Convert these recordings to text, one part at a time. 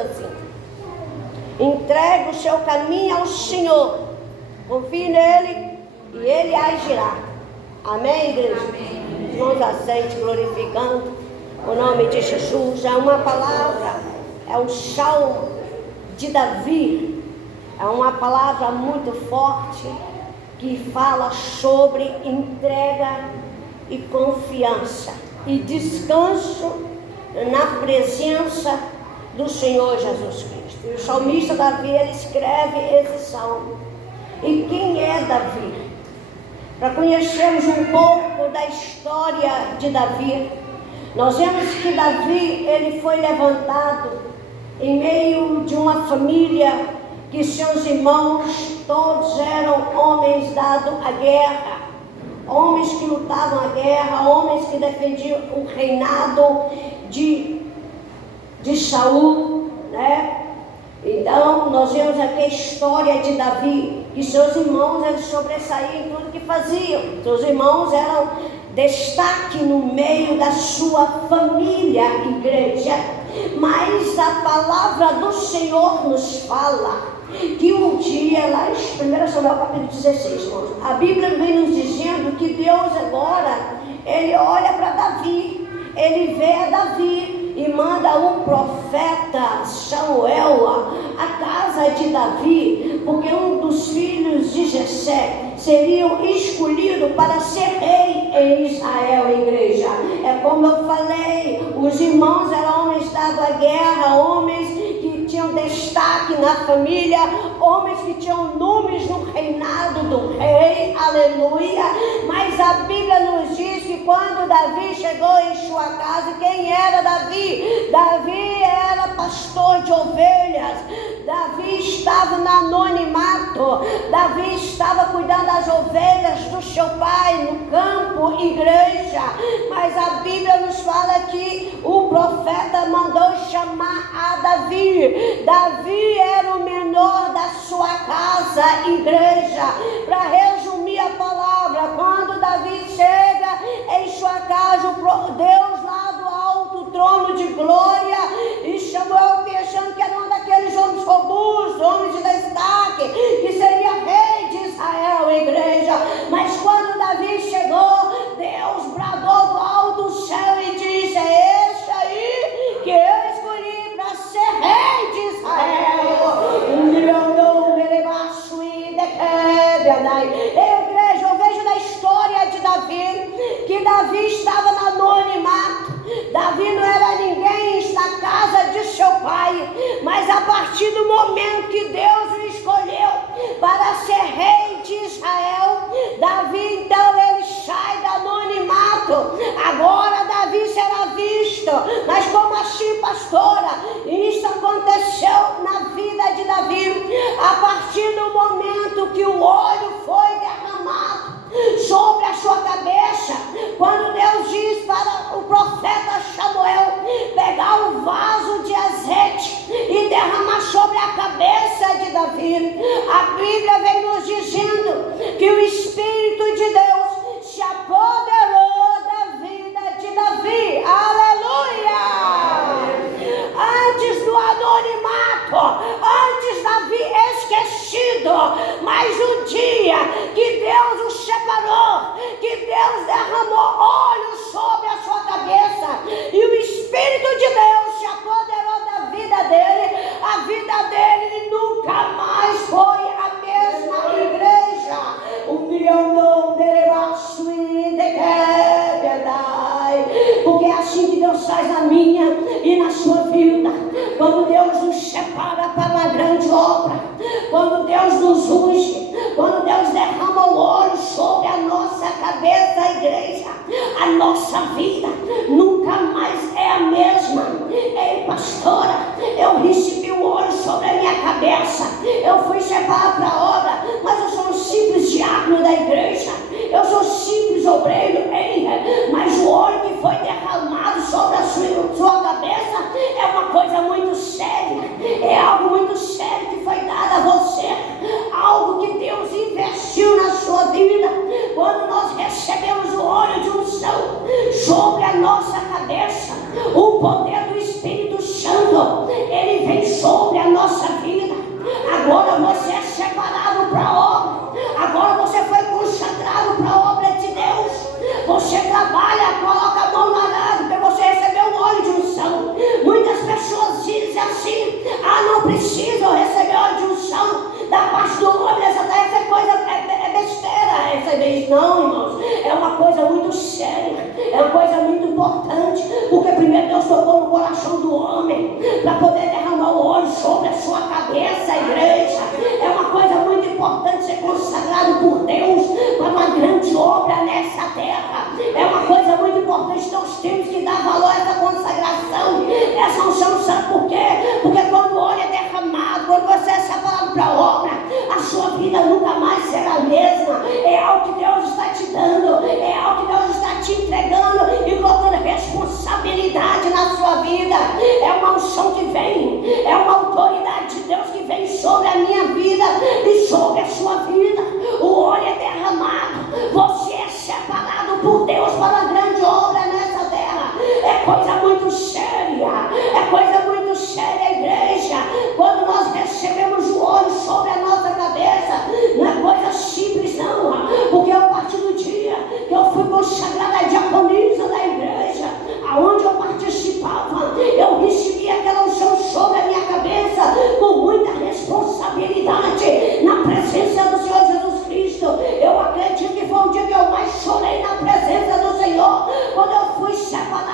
assim: entregue o seu caminho ao Senhor, confie nele e ele agirá. Amém, igreja? Amém. Irmãos, aceite glorificando o nome de Jesus. É uma palavra, é um salmo de Davi, é uma palavra muito forte que fala sobre entrega e confiança e descanso na presença do Senhor Jesus Cristo. E o salmista Davi, ele escreve esse salmo. E quem é Davi? Para conhecermos um pouco da história de Davi, nós vemos que Davi, ele foi levantado em meio de uma família que seus irmãos todos eram homens dados à guerra, homens que lutavam a guerra, homens que defendiam o reinado de Saul, né? Então nós vemos aqui a história de Davi, que seus irmãos eles sobressaíam em tudo que faziam. Seus irmãos eram destaque no meio da sua família, igreja. Mas a palavra do Senhor nos fala que um dia, lá em 1 Samuel capítulo 16, irmãos, a Bíblia vem nos dizendo que Deus agora, ele olha para Davi, ele vê a Davi e manda o profeta Samuel à casa de Davi, porque um dos filhos de Jessé seriam escolhidos para ser rei em Israel, igreja. É como eu falei, os irmãos eram homens dados à guerra, homens que tinham destaque na família, homens que tinham nomes no reinado do rei, aleluia. Mas a Bíblia nos diz que quando Davi chegou em sua casa, quem era Davi? Davi era pastor de ovelhas, Davi estava no anonimato, Davi estava cuidando das ovelhas do seu pai no campo, igreja. Mas a Bíblia nos fala que o profeta mandou chamar a Davi. Davi era o menor da sua casa, igreja. Para resumir a palavra, quando Davi chega em sua casa, Deus lá do alto trono de glória, e Samuel pensando que era um daqueles homens robustos, homens de destaque, que seria rei de Israel, igreja. Mas quando Davi chegou, Deus bradou do alto do céu e disse: é esse aí que eu escolhi para ser rei de Israel. Igreja, eu vejo na história de Davi que Davi estava no anonimato. Davi não era ninguém na casa de seu pai, mas a partir do momento que Deus o escolheu para ser rei de Israel, Davi então ele sai do anonimato. Agora Davi será visto. Mas como assim, pastora? Isso aconteceu na vida de Davi a partir do momento que o óleo foi derramado sobre a sua cabeça. Quando Deus diz para o profeta Samuel pegar um vaso de azeite e derramar sobre a cabeça de Davi, a Bíblia vem nos dizendo que o Espírito de Deus se apoderou da vida de Davi. Aleluia! Antes do anonimato, antes Davi esquecido, mas o dia que Deus o separou, que Deus derramou óleo sobre a sua cabeça e o Espírito de Deus se apoderou da vida dele, a vida dele nunca mais foi a mesma, igreja. Porque é assim que Deus faz na minha e na sua vida. Quando Deus nos separa para uma grande obra, quando Deus nos unge, quando Deus derrama o óleo sobre a nossa cabeça, igreja, a nossa vida nunca mais é a mesma. Ei, pastora, eu recebi o óleo sobre a minha cabeça, eu fui separado para a obra, mas eu sou um simples diácono da igreja, eu sou simples obreiro, mas o óleo que foi derramado sobre a sua cabeça é uma coisa muito séria, é algo muito sério que foi dado a você, algo que Deus investiu na sua vida. Quando nós recebemos o óleo de unção sobre a nossa cabeça, o poder do Espírito Santo, ele vem cabeça, igreja. É uma coisa muito importante ser consagrado por Deus para uma grande obra nessa terra. É uma coisa muito importante, nós temos que dar valor a essa consagração, essa unção. Sabe por quê? Porque quando o óleo é derramado, quando você é separado para a obra, a sua vida nunca mais será a mesma. É algo que Deus está te dando, é algo que Deus está te entregando e colocando responsabilidade na sua vida. É uma unção que vem, é uma autoridade de Deus que vem sobre a minha vida e sobre a sua vida. O óleo é derramado, você é separado por Deus para uma grande obra nessa terra. É coisa muito séria, é coisa muito séria, igreja. Quando nós recebemos o óleo sobre a nossa cabeça, não é coisa simples não, porque a partir do dia que eu fui consagrada diaconisa da igreja, aonde eu participava, eu recebi aquela unção sobre a minha cabeça com muita responsabilidade na presença do Senhor Jesus Cristo. Eu acredito que foi o dia que eu mais chorei na presença do Senhor, quando eu fui separada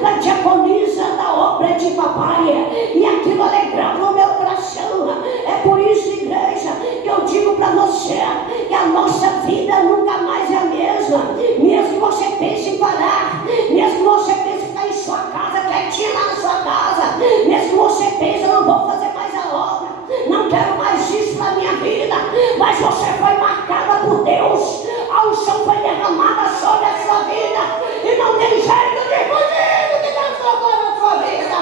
da diaconisa da obra de papai, e aquilo alegrava o meu coração. É por isso, igreja, que eu digo para você que a nossa vida nunca mais é a mesma. Mesmo que você pense em parar, mesmo que você pense em ficar em sua casa, quietinha lá na sua casa, mesmo que você pense, eu não vou fazer mais a obra, não quero mais isso na minha vida, mas você foi marcada por Deus, a unção foi derramada sobre a sua vida, e não tem jeito de fugir do que Deus colocou na sua vida.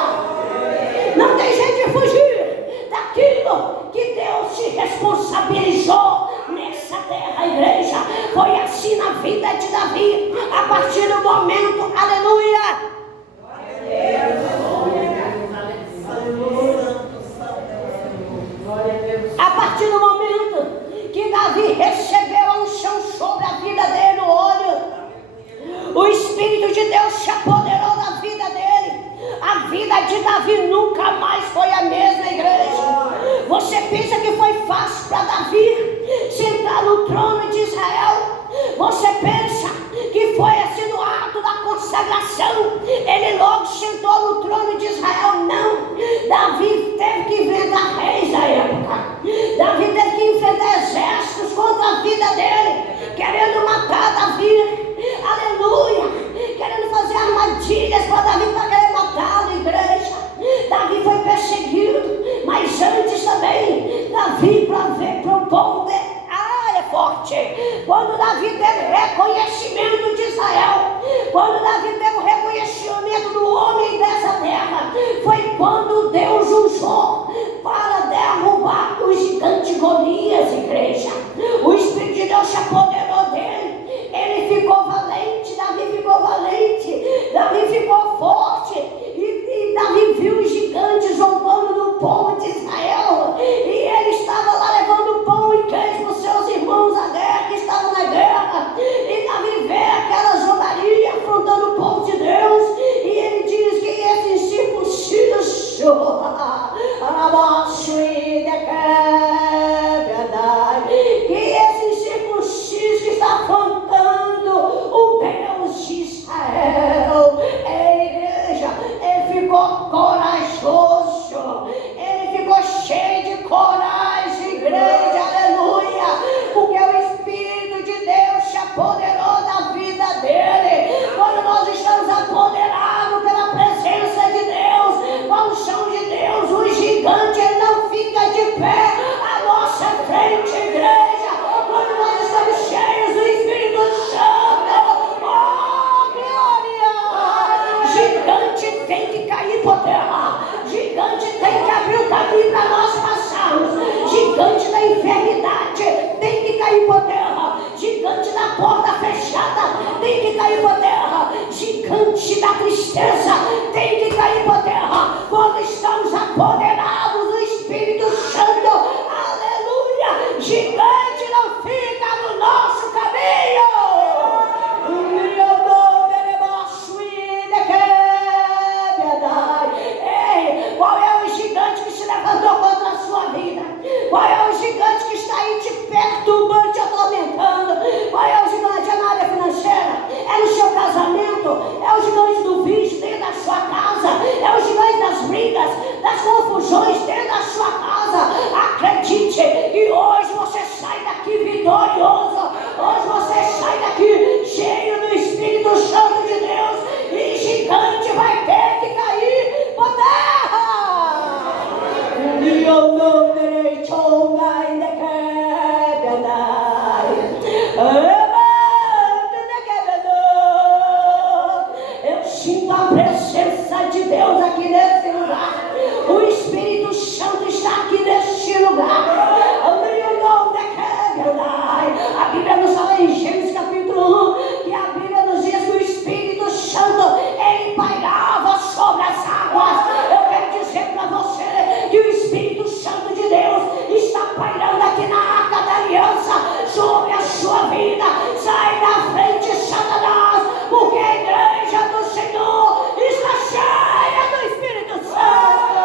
Não tem jeito de fugir daquilo que Deus te responsabilizou nessa terra, igreja. Foi assim na vida de Davi, a partir do momento, aleluia, a partir do momento que Davi recebeu a unção sobre a vida dele, o óleo, o Espírito de Deus se apoderou da vida dele. A vida de Davi nunca mais foi a mesma, igreja. Você pensa que foi fácil para Davi sentar no trono de Israel? Você pensa que foi assim no ato da consagração, ele logo sentou no trono de Israel? Não. Davi teve que enfrentar reis da época. Davi teve que enfrentar exércitos contra a vida dele, querendo matar Davi. Aleluia. Querendo fazer armadilhas para Davi, para querer matá-lo, igreja. Davi foi perseguido, mas antes também, Davi, para o povo dele, é forte. Quando Davi teve reconhecimento de Israel, quando Davi teve o reconhecimento do homem dessa terra, foi quando Deus usou para derrubar o gigante Golias, igreja. O Espírito de Deus se apoderou dele, ele ficou valente, Davi ficou valente, Davi ficou forte, e Davi viu os gigantes zombando do povo de Israel, e ele estava lá levando pão e queijo para os seus irmãos da guerra, que estavam na guerra, e Davi vê aquela zombaria afrontando o povo de Deus, e ele diz que esse incircunciso, que esse incircunciso que está afrontando o Deus de Israel, igreja, ele ficou corajoso, ele ficou cheio de coragem, igreja, aleluia, porque o Espírito de Deus se apoderou da vida dele. Quando nós estamos apoderados pela presença de Deus, com a unção de Deus, o gigante ele não fica de pé à nossa frente, igreja. Quando nós estamos cheios do Espírito Santo, oh glória, gigante tem que cair por terra, gigante tem que abrir o caminho para nós passarmos, gigante da enfermidade tem que cair por terra, gigante da porta fechada tem que cair por terra, gigante da tristeza tem que cair por terra, quando estamos apoderados do Espírito Santo, aleluia, gigante não fica no nosso caminho. Ei, qual é o gigante que se levantou contra a sua vida? Qual é o gigante que está aí te perturbando, te atormentando? Qual é o gigante? É na área financeira? É no seu casamento? É o gigante do vício dentro da sua casa? É o gigante das brigas, das confusões Eu sinto a presença de Deus aqui nesse lugar. O Espírito Santo está aqui neste lugar. A Bíblia nos fala em Gênesis capítulo 1 que a Bíblia nos diz que o Espírito Santo ele pairava sobre as águas. Eu quero dizer para você que o Espírito Santo de Deus está pairando aqui na Arca da Aliança sobre a sua vida. Sai da frente, Satanás, porque a igreja do Senhor está cheia do Espírito Santo.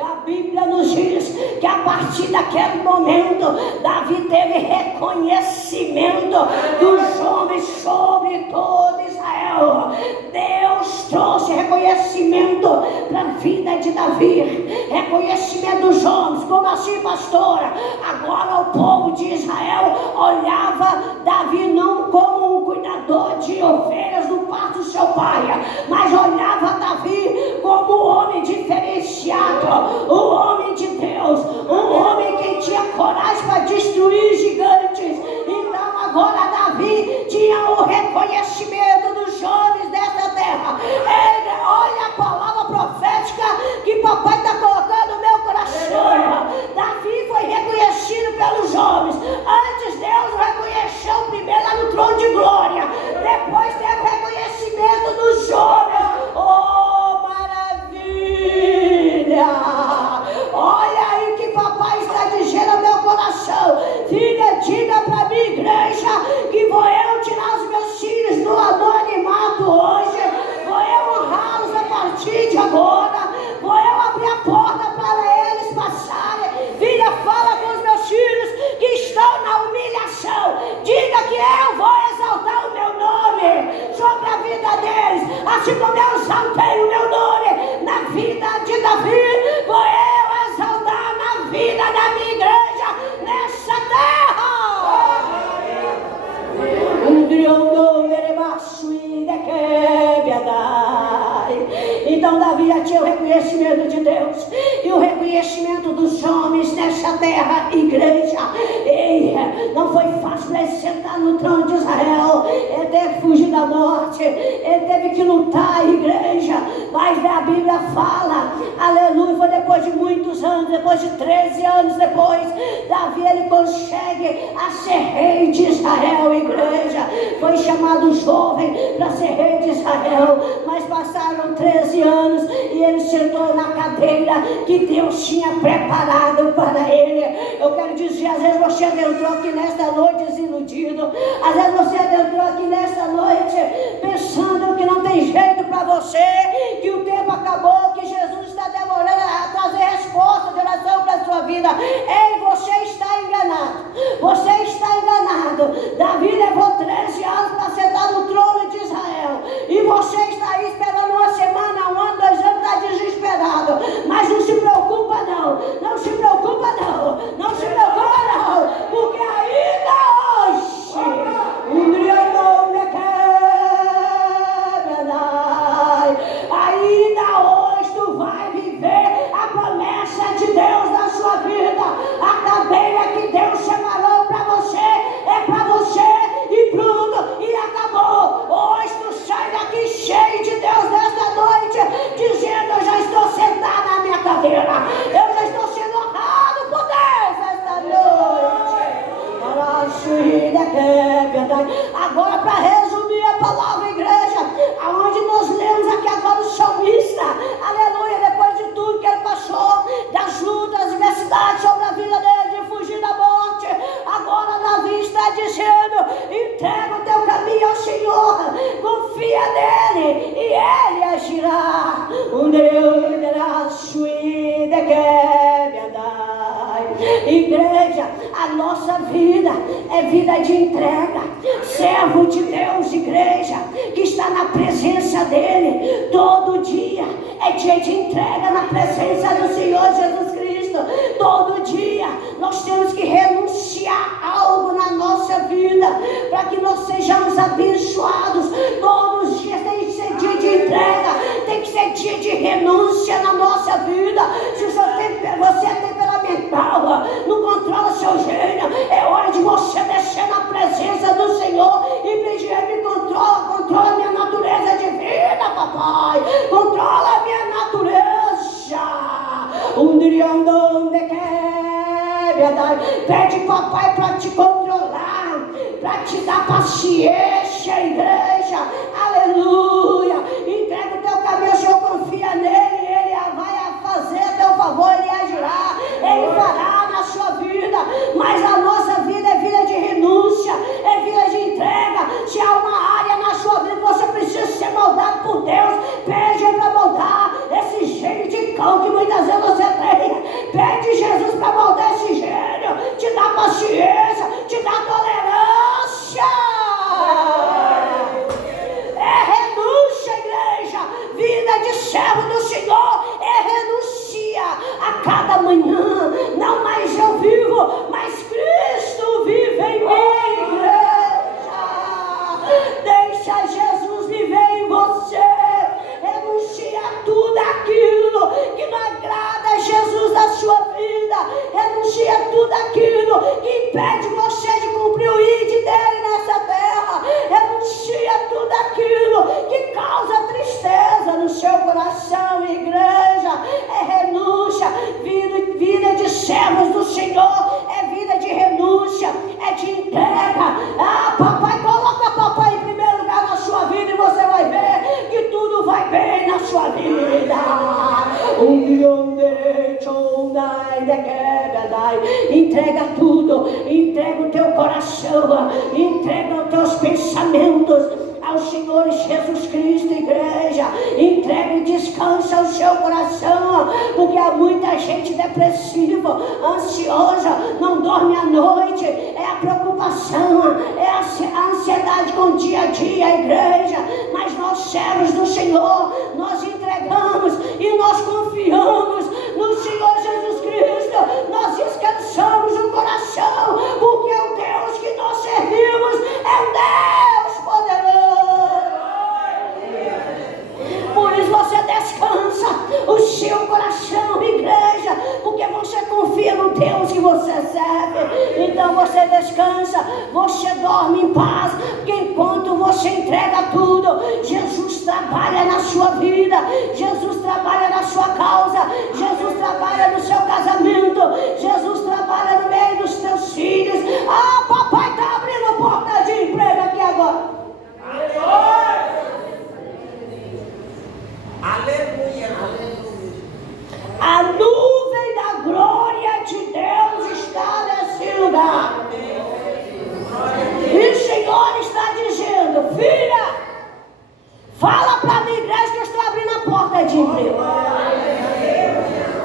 A Bíblia nos diz que a partir daquele momento Davi teve reconhecimento dos homens sobre todo Israel. Deus trouxe reconhecimento para a vida de Davi, reconhecimento dos homens. Como assim, pastora? Agora o povo de Israel olhava Davi não como um cuidador de ovelhas no pasto do seu pai, mas olhava Davi como um homem diferenciado, um homem de Deus, um homem que tinha coragem para destruir gigantes. Então agora Davi tinha o reconhecimento dos homens dessa terra. Olha a palavra profética que papai está colocando no meu coração. Davi foi reconhecido pelos homens. Antes Deus o reconheceu primeiro lá no trono de glória. Depois teve reconhecimento dos homens. Oh, maravilha! Olha aí que papai está dizendo no meu coração. Filha, diga para minha igreja que vou eu tirar os meus filhos do anonimato hoje. Vou eu honrá-los a partir de agora. Vou eu abrir a porta para eles passarem. Filha, fala com os meus filhos que estão na humilhação. Diga que eu vou exaltar o meu nome sobre a vida deles. Assim como eu exaltei o meu nome na vida de Davi, vou eu exaltar na vida da minha igreja nessa terra. Então Davi já tinha o reconhecimento de Deus e o reconhecimento dos homens nessa terra, igreja. Não foi fácil para ele sentar no trono de Israel. Ele teve que fugir da morte, ele teve que lutar, igreja. Mas a Bíblia fala, aleluia, foi depois de muitos anos, depois de 13 anos depois, Davi ele consegue a ser rei de Israel, igreja. Foi chamado jovem para ser rei de Israel, mas passaram 13 anos e ele sentou na cadeira que Deus tinha preparado para ele. Eu quero dizer, às vezes você entrou aqui nesta noite desiludido, às vezes você entrou aqui nesta noite pensando que não tem jeito para você, que o tempo acabou, que Jesus está demorando a trazer resposta de oração para a sua vida. Ei, você está enganado, você está enganado. Davi levou 13 anos para sentar no trono de Israel e você está aí esperando uma semana, um ano, 2 anos, está desesperado. Mas não se preocupa não, não se preocupa não, não se preocupa não, porque ainda hoje ainda hoje tu vai viver a promessa de Deus na sua vida. A cadeira que Deus separou para você é para você e pronto, e acabou. Hoje tu sai daqui cheio de Deus nesta noite, dizendo: eu já estou sentado na minha cadeira, eu já estou sendo honrado por Deus nesta noite. Agora, para resumir a palavra, igreja, aonde nós lemos aqui agora o salmista, aleluia, depois de tudo que ele passou, das lutas, das adversidades sobre a vida dele, de fugir da morte, agora Davi está dizendo: entrega o teu caminho ao Senhor, confia nele e ele agirá. Igreja, a nossa vida é vida de entrega. Servo de Deus, igreja, que está na presença dele todo dia, é dia de entrega na presença do Senhor Jesus Cristo. Todo dia nós temos que renunciar algo na nossa vida. renúncia na nossa vida. Se você é temperamental, não controla seu gênio, é hora de você descer na presença do Senhor e pedir: me controla a minha natureza divina, papai, controla a minha natureza. Pede, papai, para te controlar, para te dar paciência, igreja. Aleluia. Entrega o teu caminho, o Senhor confia nele, ele vai fazer a teu favor, ele agirá, ele fará na sua vida. Mas a nossa vida é vida de renúncia, é vida de entrega. Se há uma área na sua vida que você precisa ser moldado por Deus, pede para moldar esse gênio de cão que muitas vezes você tem. Pede Jesus para moldar esse gênio, te dá paciência, te dá tolerância. É renúncia, igreja. Vida de servo do Senhor é renuncia a cada manhã. Não mais eu vivo, mas Cristo vive em mim, igreja. Deixa Jesus viver em você. Renuncia a tudo aquilo que não agrada a Jesus da sua vida. Renuncia a tudo aquilo que impede você de cumprir o ID dele nessa terra. Renuncia a tudo aquilo que causa tristeza no seu coração, igreja. É renúncia. Vida de servos do Senhor é vida de renúncia, é de entrega. Papai, coloca papai em primeiro lugar na sua vida e você vai ver que tudo vai bem na sua vida. Entrega tudo, entrega o teu coração, entrega os teus pensamentos ao Senhor Jesus Cristo, igreja. Entrega e descansa o seu coração, porque há muita gente depressiva, ansiosa, não dorme à noite. É a preocupação, é a ansiedade com o dia a dia, igreja. Mas nós, servos do Senhor, nós entregamos e nós confiamos no Senhor Jesus Cristo. Nós descansamos o coração, porque o Deus que nós servimos é um Deus poderoso. Por isso você descansa o seu coração, igreja, porque você confia no Deus que você serve. Então você descansa, você dorme em paz, porque enquanto você entrega tudo, Jesus trabalha na sua vida, Jesus trabalha na sua causa, Jesus trabalha no seu casamento, Jesus trabalha no meio dos teus filhos. Papai está abrindo a porta de emprego aqui agora. Aleluia. A nuvem da glória de Deus está nesse lugar. E o Senhor está dizendo: filha, fala para a minha igreja que eu estou abrindo a porta de emprego.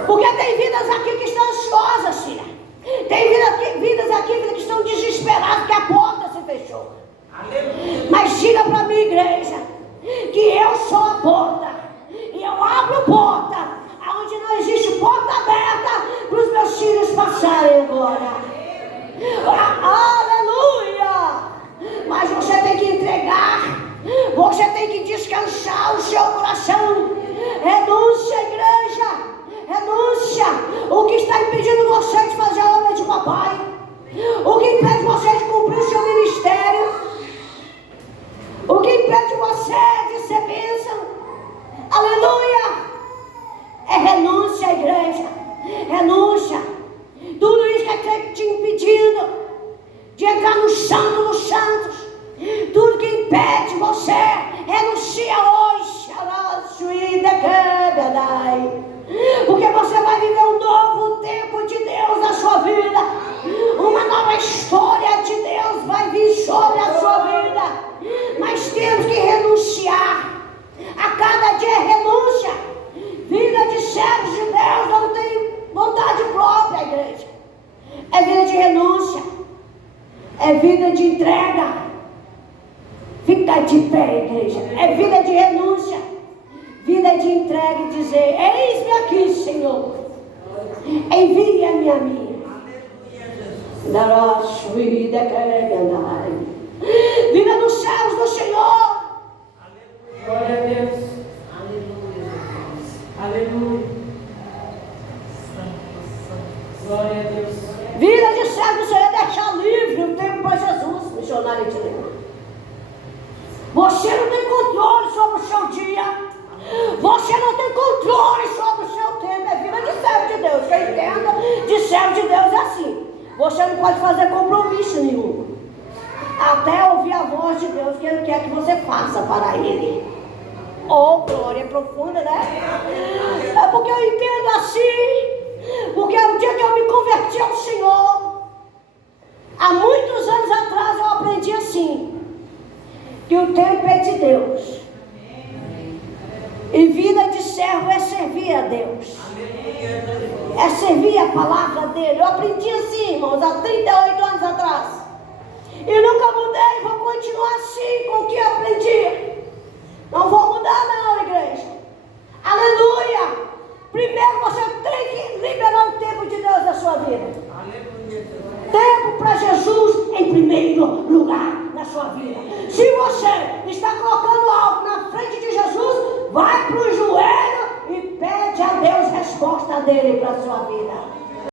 Porque tem vidas aqui que estão ansiosas, filha. Tem vidas aqui que estão desesperadas porque a porta se fechou. Mas diga para a minha igreja que eu sou a porta. E eu abro porta, aonde não existe porta aberta para os meus filhos passarem agora. Aleluia! Mas você tem que entregar, você tem que descansar o seu coração. Renúncia, igreja, renúncia. O que está impedindo você de fazer a obra de papai? O que impede você de cumprir o seu ministério? O que impede você de ser bênção? Aleluia! É renúncia, igreja. Renúncia. Tudo isso que está te impedindo de entrar no santo dos santos, tudo que impede você, renuncia hoje. Porque você vai viver um novo tempo de Deus na sua vida. Uma nova história de Deus vai vir sobre a sua vida. Mas temos que renunciar. A cada dia é renúncia. Vida de servos de Deus não tem vontade própria, igreja. É vida de renúncia. É vida de entrega. Fica de pé, igreja. É vida de renúncia. Vida de entrega e dizer: eis-me aqui, Senhor. Envia-me a mim. Vida dos servos do Senhor. Glória a Deus. Aleluia. Você não tem controle sobre o seu dia. Você não tem controle sobre o seu tempo. É vida de servo de Deus. Quem entenda de servo de Deus é assim. Você não pode fazer compromisso nenhum. Até ouvir a voz de Deus que Ele quer que você faça para Ele. Oh, glória profunda, né? É porque eu entendo assim. Porque o dia que eu me converti ao Senhor, há muitos anos atrás eu aprendi assim, que o tempo é de Deus. E vida de servo é servir a Deus. É servir a palavra dele. Eu aprendi assim, irmãos, há 38 anos atrás. E nunca mudei, vou continuar assim com o que eu aprendi. Não vou mudar não, igreja. Aleluia! Primeiro você tem que liberar o tempo de Deus na sua vida. Tempo para Jesus em primeiro lugar na sua vida. Se você está colocando algo na frente de Jesus, vai para o joelho e pede a Deus resposta dele para a sua vida.